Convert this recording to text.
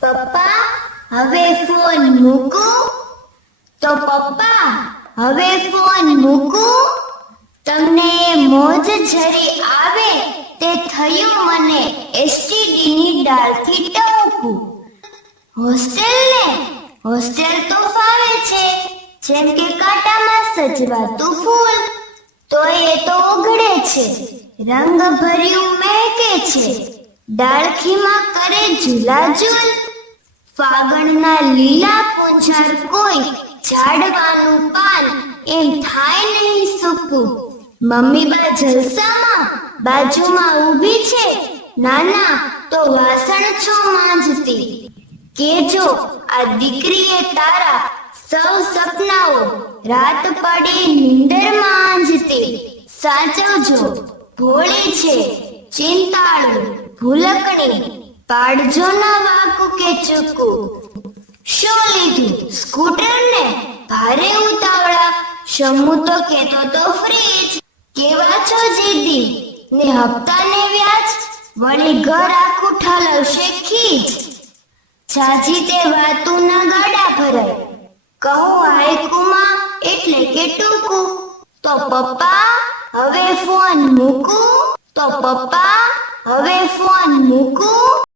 પપ્પા, હવે ફોન મૂકું? તો પપ્પા, હવે ફોન મૂકું? તમને મોજ જરી આવે તે થયું મને એસટીડીની ડાળથી ટપકું હોસ્ટેલ ને હોસ્ટેલ તો ફાવે છે. જેમ કે કાંટામાં સજવાતું ફૂલ તો એ તો ઉઘડે છે. રંગ ભર્યું મહેકે છે. ડાળખીમાં કરે ઝૂલાઝૂલ. ફાગણના લીલા પૂંછાર કોઈ ઝાડવાનું પાન એમ થાય નહીં સૂકું. મમ્મી બા જલસામાં બાજુમાં ઊભી છે. નાના, તો વાસણ છો માંજતી. કેજો આ દીકરીએ તારા સૌ સપનાઓ રાત પડે નીંદર માંજતી. સાચવજો, ભોળી છે, ચિંતાળુ, ભૂલકણી. પાડજો ના વાકુ કે ચુકુ. શું લીધું? સ્કૂટર ને ભારે ઉતાવળા. શમુ તો કેતો તો ફ્રીજ. કેવા છો જીદી? ને હપ્તા ને વ્યાજ? વળી ઘર આખું ઠાલવશે ખીજ. છાજી તે વાતું ના ગાડા ભરાય કહો હાયકુમાં એટલે કે ટૂંકું. તો પપ્પા, હવે ફોન મૂકું? તો પપ્પા, હવે ફોન મૂકું?